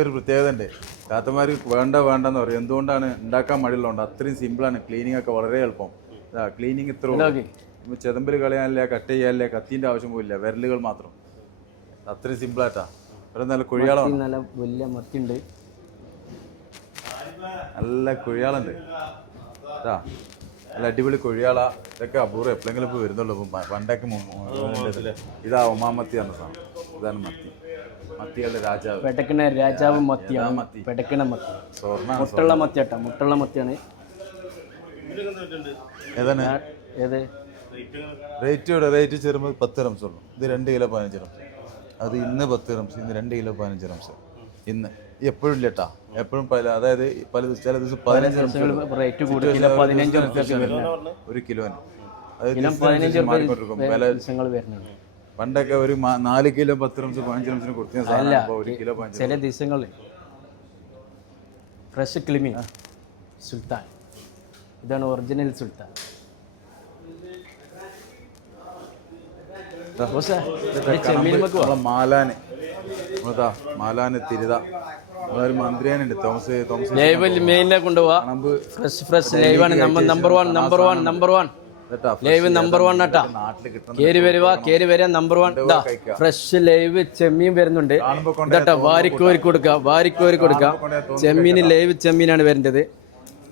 ഒരു പ്രത്യേകത ഉണ്ട് താത്തമാർ വേണ്ട വേണ്ടെന്ന് പറയും. എന്തുകൊണ്ടാണ് ഉണ്ടാക്കാൻ മടിയുള്ളതുകൊണ്ട് അത്രയും സിമ്പിളാണ് ക്ലീനിങ് ഒക്കെ വളരെ എളുപ്പം. ഇതാ ക്ലീനിങ് ഇത്ര. ചെതമ്പൽ കളയാനില്ല കട്ട് ചെയ്യാനില്ല കത്തിന്റെ ആവശ്യം പോയില്ല വിരലുകൾ മാത്രം. അത്രയും സിമ്പിളായിട്ടാ ഒരു നല്ല കുഴിയാളാണ്. നല്ല വലിയ മത്തിയുണ്ട്. നല്ല കുഴിയാളുണ്ട്. ഇതാ നല്ല അടിപൊളി കുഴിയാള. ഇതൊക്കെ അപൂർവം എപ്പോഴെങ്കിലും ഇപ്പോൾ വരുന്നുള്ളൂ. ഇപ്പം പ- പണ്ടൊക്കെ ഇതാ ഒമാമത്തി എന്ന സാധനം. ഇതാണ് മത്തി. മത്തികളുടെ രാജാവ്. പെടക്കണ രാജാവ് മത്തിയാണ് മത്തി. പെടക്കണ മത്തി. മുട്ടുള്ള മത്തിയാട്ടാ മുട്ടുള്ള മത്തിയാണ്. ഏതാണ്? ഏത്? റേറ്റ് ഇവിടെ റേറ്റ് ചേരുമ്പോൾ പത്ത് റംസ് ഉള്ളു. ഇത് രണ്ട് കിലോ പതിനഞ്ച് റംസ് അത് ഇന്ന് പത്ത് റംസ് ഇന്ന് രണ്ട് കിലോ പതിനഞ്ച് റംസ് ഇന്ന്. എപ്പോഴും ഇല്ല കേട്ടാ എപ്പോഴും പല അതായത് പല ചില ദിവസം പതിനഞ്ച് റംസ് ഒരു കിലോന്. അത്. വില പണ്ടൊക്കെ ഒരു നാല് കിലോ പത്ത് റംസ് പതിനഞ്ച് റംസിന് കൊടുക്കുന്ന സാധനം ഒരു കിലോ പതിനഞ്ച് ചില ദിവസങ്ങളിൽ ഫ്രഷ് ക്ലിമി സുൽത്താൻ. ഇതാണ് ഒറിജിനൽ സുൽത്താൻ. മാലാന്. നമ്മളതാ മാലാന് തിരുത. അതൊരു മന്ത്രിയാനുണ്ട് തോമസ് തോമസ് കൊണ്ടുപോവാ. Fresh fresh ലൈവാണ് number one number one number one live number one ആട്ടാ. കേരി വരുക വരാൻ നമ്പർ വൺ ഇതാ ഫ്രഷ് ലൈവ് ചെമ്മീൻ വരുന്നുണ്ട്. ഇതട്ടാ വാരിക്കോരി കൊടുക്കുക വാരിക്കോരി കൊടുക്കുക ചെമ്മീൻ ലൈവ് ചെമ്മീനാണ് വരേണ്ടത്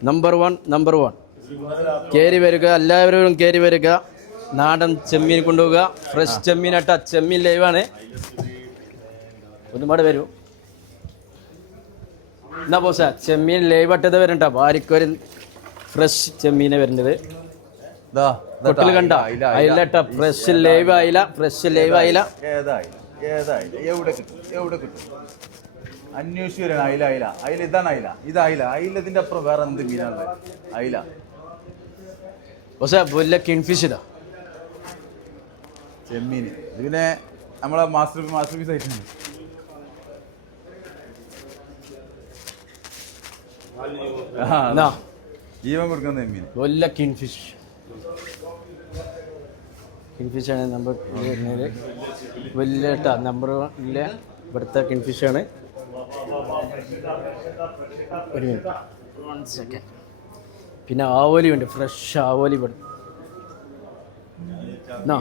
നമ്പർ വൺ നമ്പർ വൺ കേരി വരിക എല്ലാവരും കേരി വരിക. നാടൻ ചെമ്മീൻ കൊണ്ടുപോവുക. ഫ്രഷ് ചെമ്മീൻ ആട്ടാ ചെമ്മീൻ ലൈവാണ് ഒന്നുപാട് വരൂ. എന്നാ പോസ ചെമ്മീൻ ലൈവ് ആട്ടത് വരണ്ട. വാരിക്കോരി ഫ്രഷ് ചെമ്മീനെ വരുന്നത്. കൊട്ടിൽ കണ്ട? അയില, ഫ്രഷ് ലൈവ് ആയില്ല ഫ്രഷ് ലൈവ് ആയില്ല ഏതായില്ല ഏതായില്ല എവിടെ കിട്ടും? എവിടെ കിട്ടും? അന്വേഷിച്ച് വരണം അയില അയില. അയില ഇതാണ് അയില. ഇത് അയില. അയില ഇതിന്റെ അപ്പുറം വേറെ എന്ത് മീനാണ്? അയില. പക്ഷേ വലിയ ചെമ്മീൻ ഇത്. പിന്നെ നമ്മളെ മാസ്റ്റർ മാസ്റ്റർ പീസ് ആയിട്ടുണ്ട് ജീവൻ കൊടുക്കുന്ന ചെമ്മീൻ വലിയ കിൻഫിഷ് കിൻഫിഷ് ആണ് നമ്പർ വരുന്നത്. വലിയ കേട്ടോ നമ്പർ ഇല്ല ഇവിടുത്തെ കിങ്ഫിഷാണ് ഒരു മിനിറ്റ് വൺ സെക്കൻഡ് പിന്നെ ആവോലി ഉണ്ട് ഫ്രഷ് ആവോലി ഇവിടെ. എന്നാ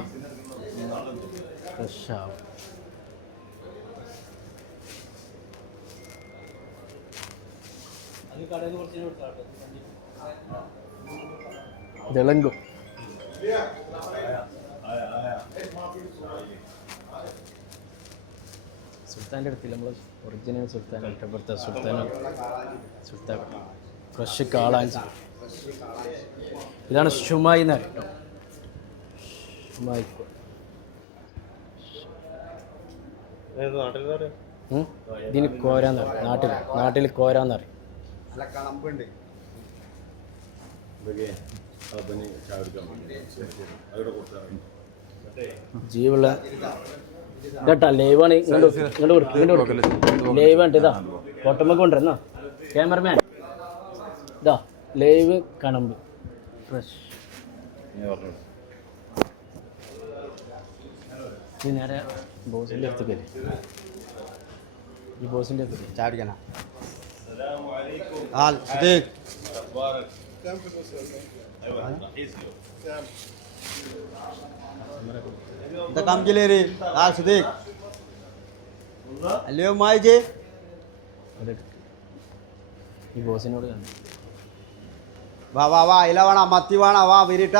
ഫ്രഷ് ആവോലി തിളങ്കും സുൽത്താന്റെ അടുത്ത് നമ്മൾ ഒറിജിനൽ സുൽത്താൻ ഇഷ്ടപ്പെടുത്ത സുൽത്താൻ സുൽത്താൻ ഫ്രഷ് കാളാഞ്ചി ഇതാണ് ഷുമായി എന്ന് കേട്ടോ. ഷുമായി? ഇതിന് കോരാന്ന് പറയും. നാട്ടിൽ നാട്ടിൽ കോരാന്ന് പറയും. ജീവുള്ള. കേട്ടാ ലൈവാണ്. ഇങ്ങോട്ട് ഇങ്ങോട്ട് കൊടുക്കും ഇങ്ങോട്ട് കൊടുക്കും. ലൈവ് ഉണ്ട് ഇതാ ഓട്ടമ്മക്ക് കൊണ്ടുവരുന്ന ക്യാമറമാൻ. ഇതാ ലൈവ് കണമ്പ്. ഫ്രഷ് നീ നേരെ ബോസിന്റെ അടുത്ത് പേര് ഈ ബോസിന്റെ അടുത്ത് ചാടിക്കണ. ആ സുധീക് ఇంత काम केले रे हा सुदेख లేవు మాయజే ఈ బోసినోడు కానీ వా వా వా ఇలా వాడా మత్తి వాడా వా విరిట